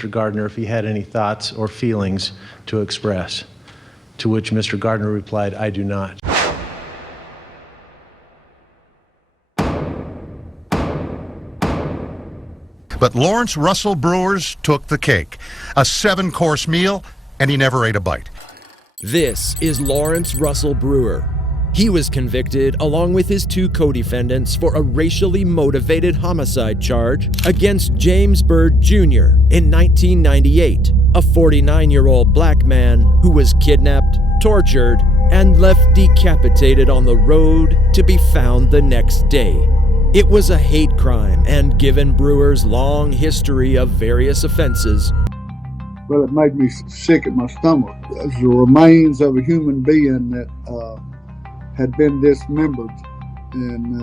Mr. Gardner if he had any thoughts or feelings to express, to which Mr. Gardner replied, "I do not." But Lawrance Russel Brewers took the cake. A 7-course meal, and he never ate a bite. This is Lawrance Russel Brewer. He was convicted, along with his 2 co-defendants, for a racially motivated homicide charge against James Byrd Jr. in 1998, a 49-year-old black man who was kidnapped, tortured, and left decapitated on the road to be found the next day. It was a hate crime, and given Brewer's long history of various offenses, well, it made me sick at my stomach. It was the remains of a human being that had been dismembered, and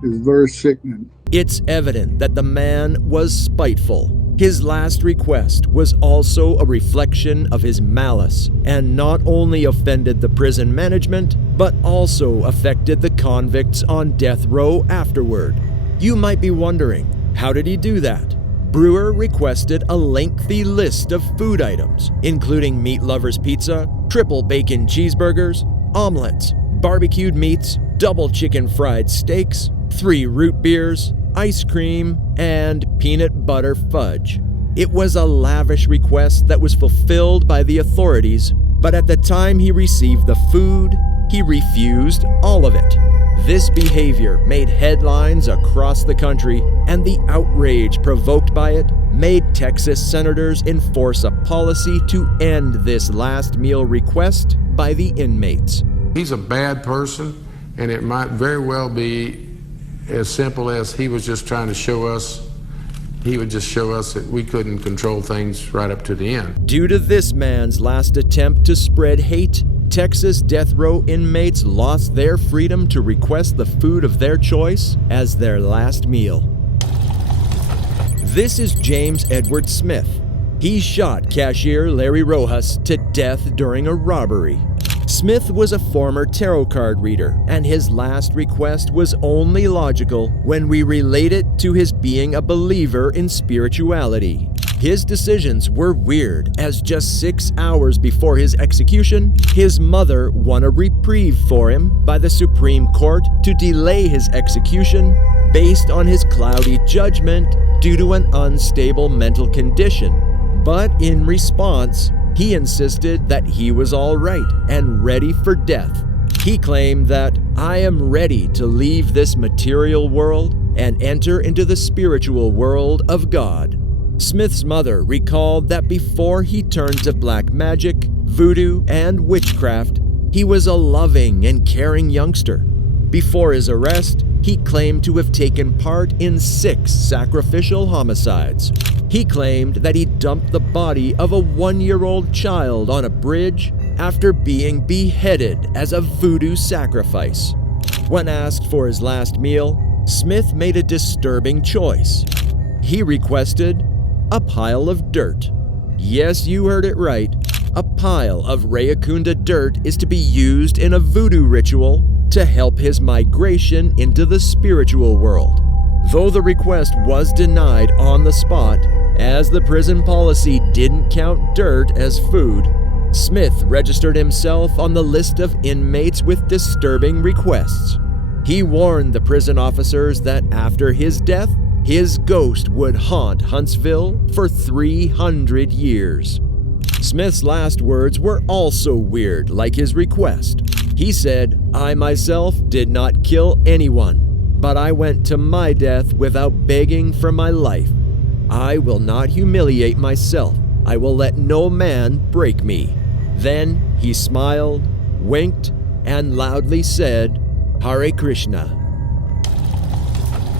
it was very sickening. It's evident that the man was spiteful. His last request was also a reflection of his malice, and not only offended the prison management, but also affected the convicts on death row afterward. You might be wondering, how did he do that? Brewer requested a lengthy list of food items, including meat lovers pizza, triple bacon cheeseburgers, omelets, barbecued meats, double chicken fried steaks, 3 root beers, ice cream, and peanut butter fudge. It was a lavish request that was fulfilled by the authorities, but at the time he received the food, he refused all of it. This behavior made headlines across the country, and the outrage provoked by it made Texas senators enforce a policy to end this last meal request by the inmates. He's a bad person, and it might very well be as simple as he was just trying to show us, he would just show us that we couldn't control things right up to the end. Due to this man's last attempt to spread hate, Texas death row inmates lost their freedom to request the food of their choice as their last meal. This is James Edward Smith. He shot cashier Larry Rojas to death during a robbery. Smith was a former tarot card reader, and his last request was only logical when we relate it to his being a believer in spirituality. His decisions were weird, as just 6 hours before his execution, his mother won a reprieve for him by the Supreme Court to delay his execution based on his cloudy judgment due to an unstable mental condition. But in response, he insisted that he was all right and ready for death. He claimed that, "I am ready to leave this material world and enter into the spiritual world of God." Smith's mother recalled that before he turned to black magic, voodoo, and witchcraft, he was a loving and caring youngster. Before his arrest, he claimed to have taken part in 6 sacrificial homicides. He claimed that he dumped the body of a 1-year-old child on a bridge after being beheaded as a voodoo sacrifice. When asked for his last meal, Smith made a disturbing choice. He requested a pile of dirt. Yes, you heard it right. A pile of Rayacunda dirt is to be used in a voodoo ritual to help his migration into the spiritual world. Though the request was denied on the spot, as the prison policy didn't count dirt as food, Smith registered himself on the list of inmates with disturbing requests. He warned the prison officers that after his death, his ghost would haunt Huntsville for 300 years. Smith's last words were also weird, like his request. He said, "I myself did not kill anyone, but I went to my death without begging for my life. I will not humiliate myself. I will let no man break me." Then he smiled, winked, and loudly said, "Hare Krishna."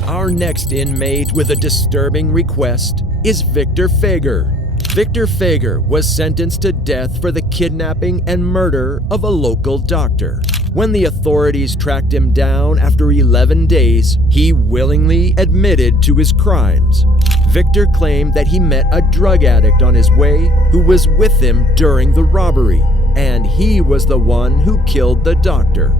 Our next inmate with a disturbing request is Victor Feguer. Victor Feguer was sentenced to death for the kidnapping and murder of a local doctor. When the authorities tracked him down after 11 days, he willingly admitted to his crimes. Victor claimed that he met a drug addict on his way who was with him during the robbery, and he was the one who killed the doctor.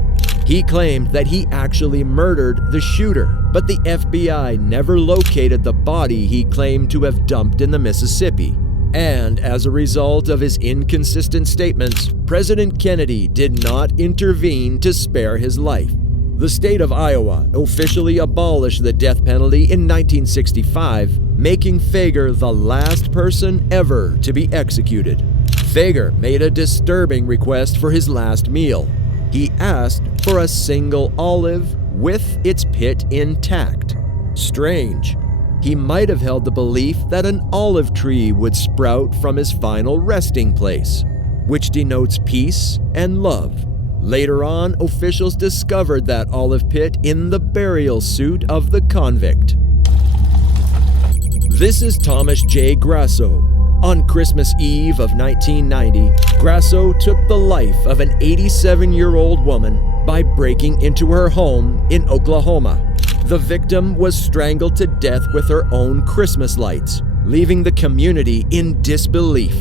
He claimed that he actually murdered the shooter, but the FBI never located the body he claimed to have dumped in the Mississippi. And as a result of his inconsistent statements, President Kennedy did not intervene to spare his life. The state of Iowa officially abolished the death penalty in 1965, making Feguer the last person ever to be executed. Feguer made a disturbing request for his last meal. He asked for a single olive with its pit intact. Strange. He might have held the belief that an olive tree would sprout from his final resting place, which denotes peace and love. Later on, officials discovered that olive pit in the burial suit of the convict. This is Thomas J. Grasso. On Christmas Eve of 1990, Grasso took the life of an 87-year-old woman by breaking into her home in Oklahoma. The victim was strangled to death with her own Christmas lights, leaving the community in disbelief.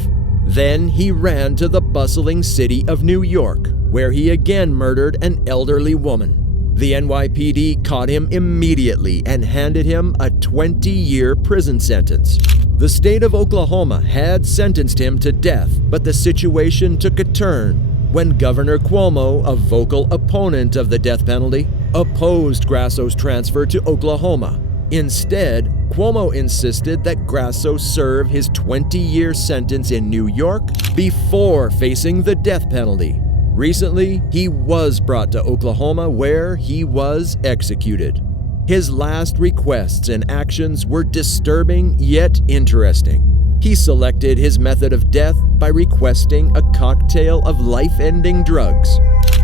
Then he ran to the bustling city of New York, where he again murdered an elderly woman. The NYPD caught him immediately and handed him a 20-year prison sentence. The state of Oklahoma had sentenced him to death, but the situation took a turn when Governor Cuomo, a vocal opponent of the death penalty, opposed Grasso's transfer to Oklahoma. Instead, Cuomo insisted that Grasso serve his 20-year sentence in New York before facing the death penalty. Recently, he was brought to Oklahoma where he was executed. His last requests and actions were disturbing yet interesting. He selected his method of death by requesting a cocktail of life-ending drugs.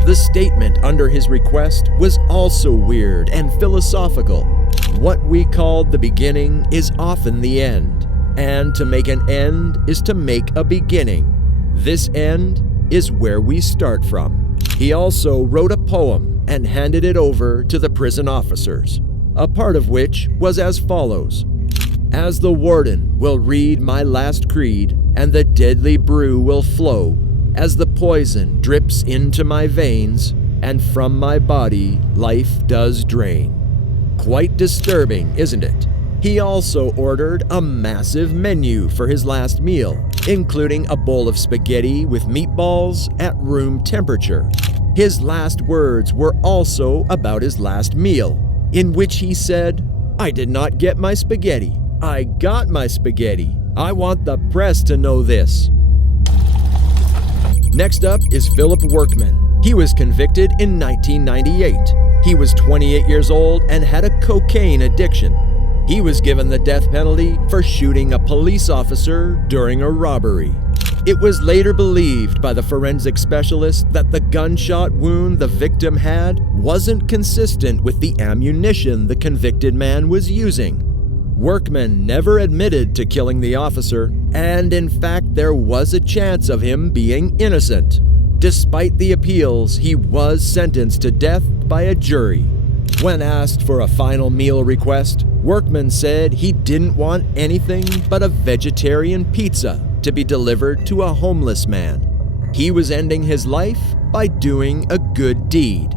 The statement under his request was also weird and philosophical. What we called the beginning is often the end, and to make an end is to make a beginning. This end is where we start from. He also wrote a poem and handed it over to the prison officers, a part of which was as follows. As the warden will read my last creed, and the deadly brew will flow, as the poison drips into my veins, and from my body life does drain. Quite disturbing, isn't it? He also ordered a massive menu for his last meal, including a bowl of spaghetti with meatballs at room temperature. His last words were also about his last meal, in which he said, "I did not get my spaghetti. I got my spaghetti. I want the press to know this." Next up is Philip Workman. He was convicted in 1998. He was 28 years old and had a cocaine addiction. He was given the death penalty for shooting a police officer during a robbery. It was later believed by the forensic specialist that the gunshot wound the victim had wasn't consistent with the ammunition the convicted man was using. Workman never admitted to killing the officer, and in fact there was a chance of him being innocent. Despite the appeals, he was sentenced to death by a jury. When asked for a final meal request, Workman said he didn't want anything but a vegetarian pizza to be delivered to a homeless man. He was ending his life by doing a good deed.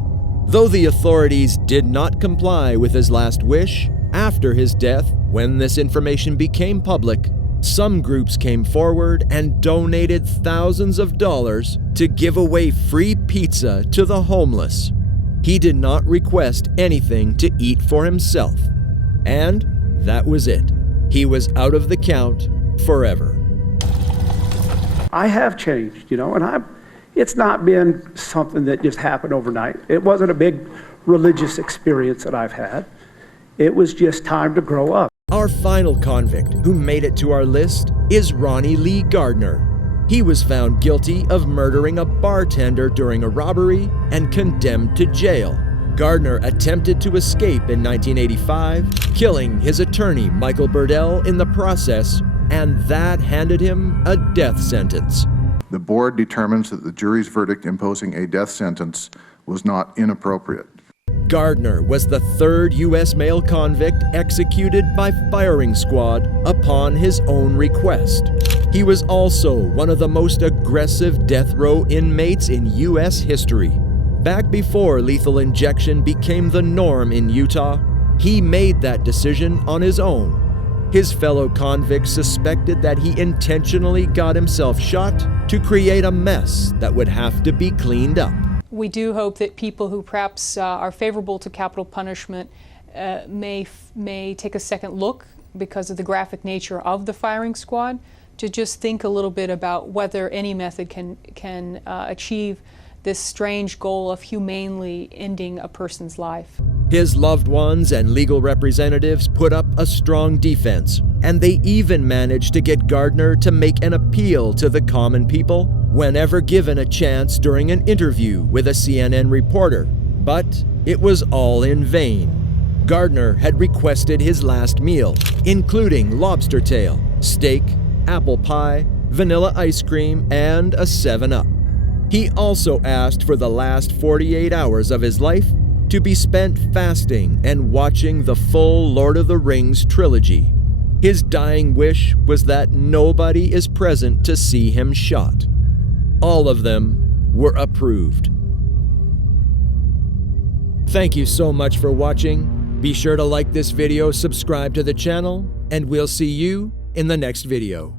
Though the authorities did not comply with his last wish, after his death, when this information became public, some groups came forward and donated thousands of dollars to give away free pizza to the homeless. He did not request anything to eat for himself. And that was it. He was out of the count forever. I have changed, and it's not been something that just happened overnight. It wasn't a big religious experience that I've had. It was just time to grow up. Our final convict who made it to our list is Ronnie Lee Gardner. He was found guilty of murdering a bartender during a robbery and condemned to jail. Gardner attempted to escape in 1985, killing his attorney Michael Burdell in the process, and that handed him a death sentence. The board determines that the jury's verdict imposing a death sentence was not inappropriate. Gardner was the third U.S. male convict executed by firing squad upon his own request. He was also one of the most aggressive death row inmates in U.S. history. Back before lethal injection became the norm in Utah, he made that decision on his own. His fellow convicts suspected that he intentionally got himself shot to create a mess that would have to be cleaned up. We do hope that people who perhaps are favorable to capital punishment may take a second look because of the graphic nature of the firing squad, to just think a little bit about whether any method can achieve this strange goal of humanely ending a person's life. His loved ones and legal representatives put up a strong defense, and they even managed to get Gardner to make an appeal to the common people whenever given a chance during an interview with a CNN reporter. But it was all in vain. Gardner had requested his last meal, including lobster tail, steak, apple pie, vanilla ice cream, and a 7-Up. He also asked for the last 48 hours of his life to be spent fasting and watching the full Lord of the Rings trilogy. His dying wish was that nobody is present to see him shot. All of them were approved. Thank you so much for watching. Be sure to like this video, subscribe to the channel, and we'll see you in the next video.